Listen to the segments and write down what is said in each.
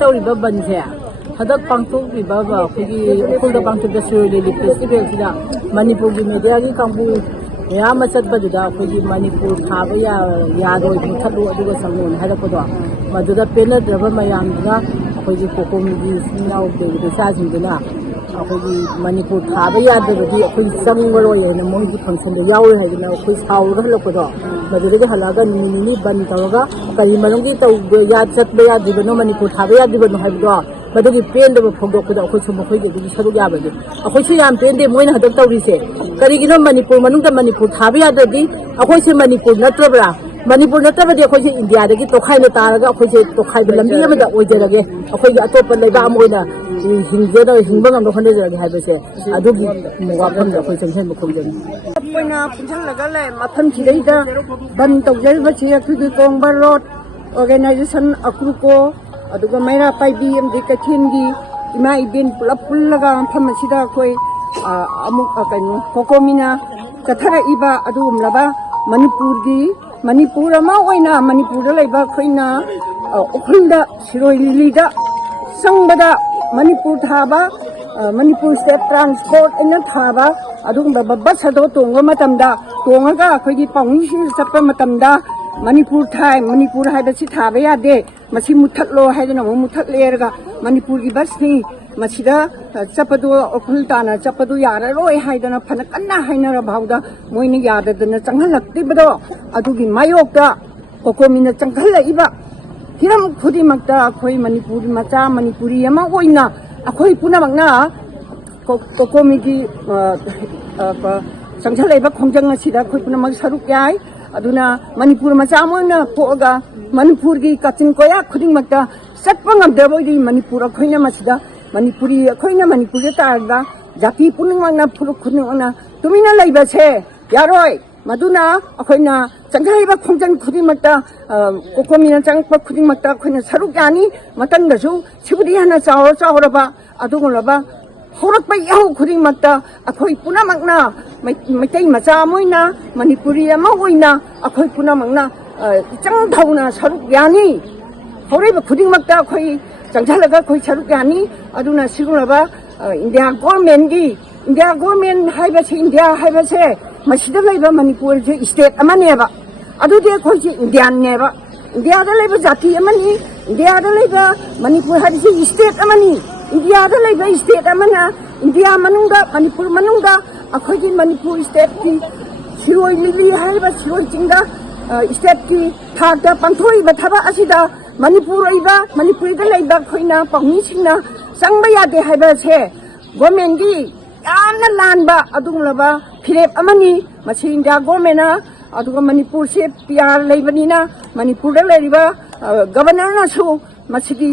तौरीबा Banse हदक पांथोक्लिबा अखोगी उखुलदा पांथोक्पा Sirohi lily festival सिदा मणिपुर की media की कांगू मयाम चटपदुदा अखोगी मणिपुर खाबा यारोई मुथलु अदुगा संगोन हाइरपदो मदुदा पेनद्रबा मयामदुना अखोगी कोकोमी की सिनाव बेसासिंदुना अखोगी मणिपुर खाबा यादबदी अखोगी संगरोय हैना मोगी फंक्शन दे याव हैना अखोई साउर हलपदो मदुदा हलागा निनी बन तवगा कई मनुंगी तौ या चटबा यादिबनो मणिपुर खाबा यादिबनो हाइबदो मदुगी पेनदबा फोगदोकदा अखोई सम मखोगी दुगी सरुक याबदे अखोई से याम पेनदे मोइना हदक तौरिसे करिगिनो मणिपुर मनुंगा मणिपुर खाबा यादबदी अखोई से मणिपुर नत्रबरा मणिपुर नत्रबदी अखोई से इंडिया दगी तोखाइने तारगा अखोई से तोखाइबा लंबी अमदा ओइजरगे अखोई अतोप लेबा अमोइना हिंजेदा हिंबंगम दोखनेजरगे हाइबसे अदुगी मुगाफम अखोई संसेन मखोजन अखोइना पुंजलगा ले मथन खिदैदा बन तौजरबसे अखोई कोंगबा रोड ऑर्गेनाइजेशन अक्रुको अदुगा मैरा पाइबी अमदि कथिनगी इमा इबेन पुलप पुल्लगा फमसिदा अखोई अमुक कइनो कोकोमिना कथरा इबा अदुमलबा मणिपुर अमा ओइना मणिपुरदा लैबा अखोइना उखुलदा सिरोई लिलिदा संबदा मणिपुर थाबा मणिपुर स्टेट ट्रांसपोर्ट इना थाबा अदुगुंबा बस अदो तोंगा मतमदा तोंगागा अखोइगी पाउंगसी चप्पा मतमदा मणिपुर थाई मणिपुर हाइबसी थाबा यादे मसी मुथलो हाइदना मुथलेरगा मणिपुर की बस नि मसीदा चप्पदो अखुल ताना चप्पदो याररोय हाइदना फन कन्ना हाइनरा भावदा मोइने याददना चंगलक्तिबदो अदुगी मायोक्ता कोकोमिना चंगलइबा हिरम खुदिमक्ता अखोई मणिपुर मचा मणिपुरी अमा ओइना अखोई पुनमक्ना कोकोमी की चंगलइबा खोंजंग असिदा अखोई पुनमक सरुक याय अदुना मणिपुर मचा मोइना पोगा मणिपुर की कचिन कोया खुदिमक्ता सत्पा ngамदबोगी मणिपुर अखोइना मसिदा मणिपुरी अखोइना मणिपुर तारगा जाति पुनमक्ना फुरुक खुदिमक्ना तुमिना लैबसे यारोय मदुना अखोइना चंगलइबा खोंजन खुदिमक्ता कोकोमिना चंगपा खुदिमक्ता अखोइना सरुक यानी मतंगसु सिबुदी हना चावरबा अदुगुलबा हौरकपा याहौ खुदिमक्ता अखोइ पुनमक्ना मैतै मचा मोइना मणिपुरी अमा ओइना अखोइ पुनमक्ना चंग धौना सरुक यानी हौरैबा खुदिमक्ता अखोइ चंगलगा अखोइ सरुक यानी अदुना सिगुलबा इंडिया गवर्नमेंट हाइबसे इंडिया हाइबसे मसीदा लैबा मणिपुर से स्टेट अमनेबा अदुदे अखोइ इंडियन नेबा इंडिया दा लैबा जाति अमनी इंडिया दा लैबा मणिपुर हाइबसे स्टेट अमनी इंडिया दा लैबा स्टेट अमना इंडिया मनुंगा मणिपुर मनुंगा अखोइ मणिपुर स्टेट की सिरोई लिलि हाइबा सिरोई चिंगा स्टेट की थाकदा पांथोइबा थाबा असिदा मणिपुर ओइबा मणिपुरदा लैबा अखोइना पाउनिसिंगना संगबा यादे हाइबासे गवर्नमेंट की यामना लानबा अदुगुलबा फिरेप अमनी मसी इंडिया गवर्नमेंटना अदुगा मणिपुर से पीआर लैबनिना मणिपुरदा लैरिबा गवर्नरनासु मसीगी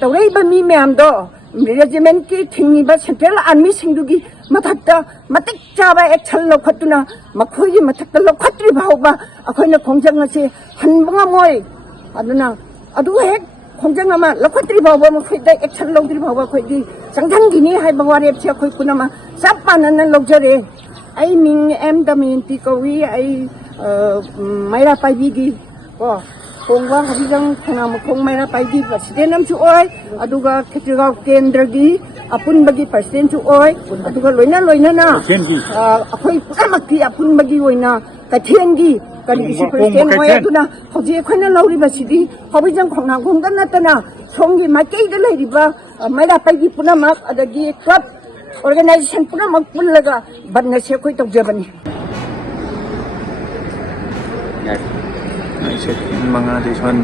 तौरैबा मी मयामदो रेजिमेंट की थिंगिबा सेंट्रल आर्मी सिंदुगी मथक्ता मतिक चाबा एक्शन लौखतुना मखोइगी मथक्ता लौखत्रि भावबा अखोइना खोंजंग असे हनबंगा मोय अदुना अदु हेक खोंजंग अमा लौखत्रि भावबा मखोइदा एक्शन लौद्रि भावबा खोइगी संगंगिनी हाइबा वारेपसे अखोइ पुनमा सब पानना लौजरे आई मिंग एम दमयंती कौवी आई मैरा पाइबीगी को कोंगवा हबिजंग खोंगा मखोंग मैरा पाइबी प्रेसिडेंट अमसु ओय अदुगा खेतिगाव केंद्रगी अपुनबगी प्रेसिडेंट सु ओय अदुगा लोइना अखोइ पुनमक्ति अपुनबगी ओइना कथेंगी करिगिसि प्रेसिडेंट ओय अदुना हौजि अखोइना लौरिबसिदी हबिजंग खोंगा गोंगा नतना सोंगी माइकेइदा लैरिबा मैरा पाइबी पुनमक अदगी क्लब ऑर्गेनाइजेशन पुनमक पुनलगा बननसे अखोइ तौजबनी mga design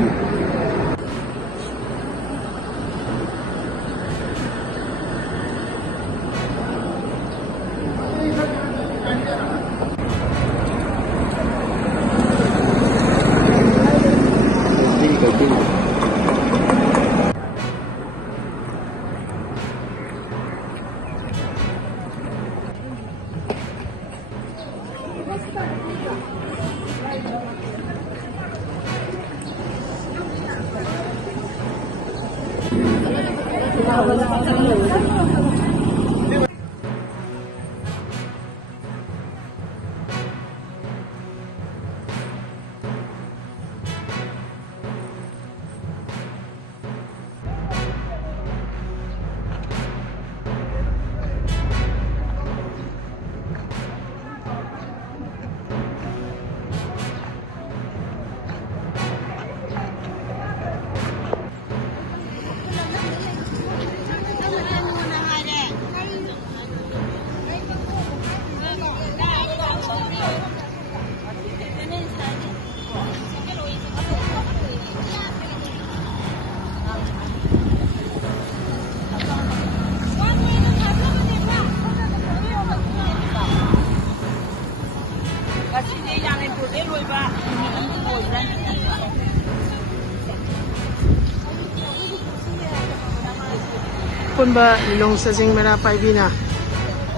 Punba nilong sa jing mera paibina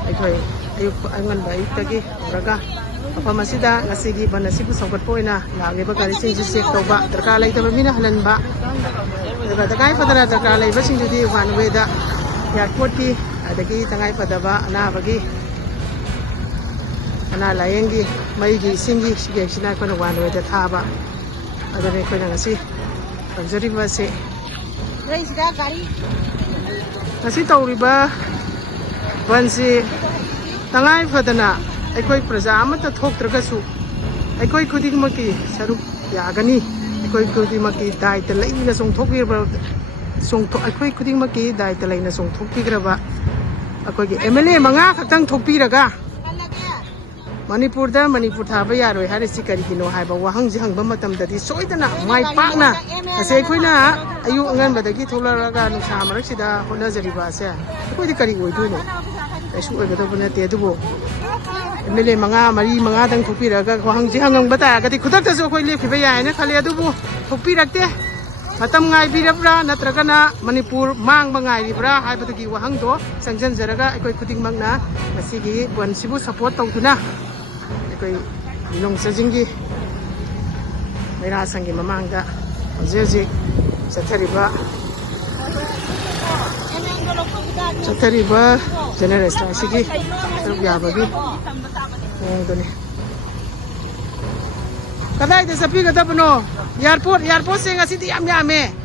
aykoi ayuk angan ba itagi raga apa masida ngasigi banasibu sobat po ina lagi ba gari sing sik toba darka lai ta mina halan ba daga dagai padara darka lai ba sing judi one way da airport ki adagi tangai padaba ana bagi ana layengi mai gi singi sige sina ko one way da thaba adane ko ngasi luxury ba se race da gari ngasi tawriba wansi tangai fadana aikoi praja amata thoktragasu aikoi khudingmaki saruk yagani aikoi khudingmaki daita laina songthokirba songtho aikoi khudingmaki daita laina songthoktigraba akoi gi MLA manga khaktang thokpiraga manipur thaba yaroi harisi karigino haiba wahangji hangba matamdadi soidana mai pakna ase koina ayu angan badagi tholaraga nusa maraksida honajariba ase koidi kari oiduno aisu oigadobna te dubo MLA mari dang thokpiraga wahangji hangang bata gadi khudak tasu koi lephiba yaina khale adubu thokpirakte matam ngai birabra natragana manipur mang bangai ribra haibadagi wahangdo sangjan jaraga aikoi khuding mangna masigi bonsibu support tawduna koi nong sajingi mera sangi mamangda jeje chathariba generation sigi saruk yabagi ngdoni kadai de sapi kada bano airport se ngasi ti am yame